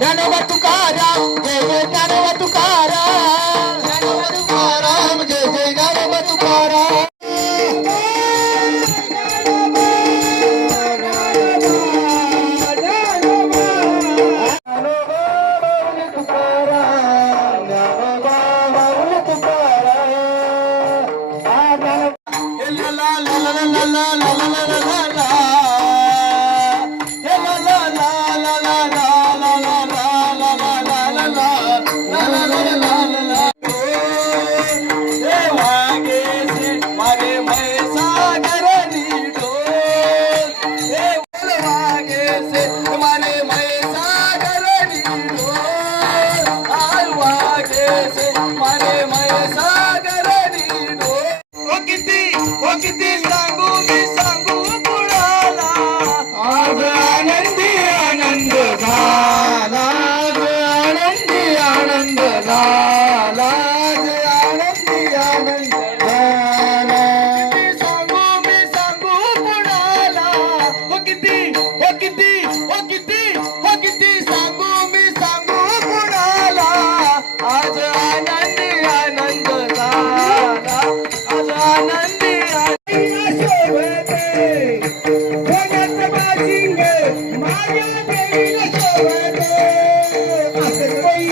గణవతుకారా Jaya Jaya గణవతుకారా గణవతుకారాం Jaya Jaya గణవతుకారా la la la la la la la la la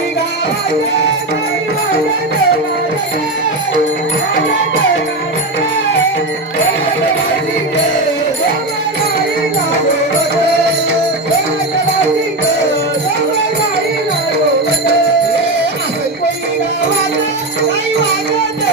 I want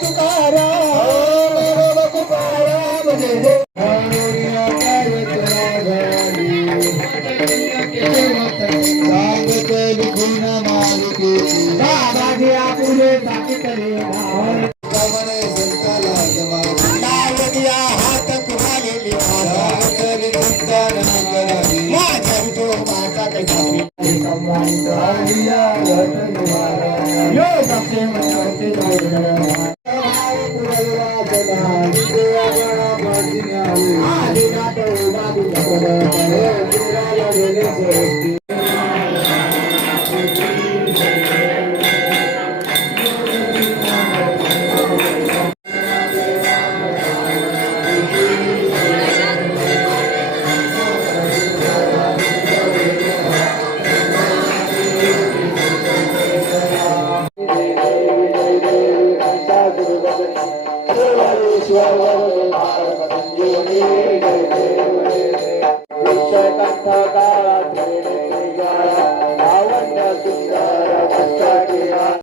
Tukaram रे बोल कुकारा मुझे अनोरिया कार्य करा रे हरि शंकर के वत ताके विखू न मारके बाबा जे आपुजे साकी करे रे प्रवर संता लागवा अनिया हात तुवालेली बाबा कर चिंता न Thank you. कंठकारा सुंदर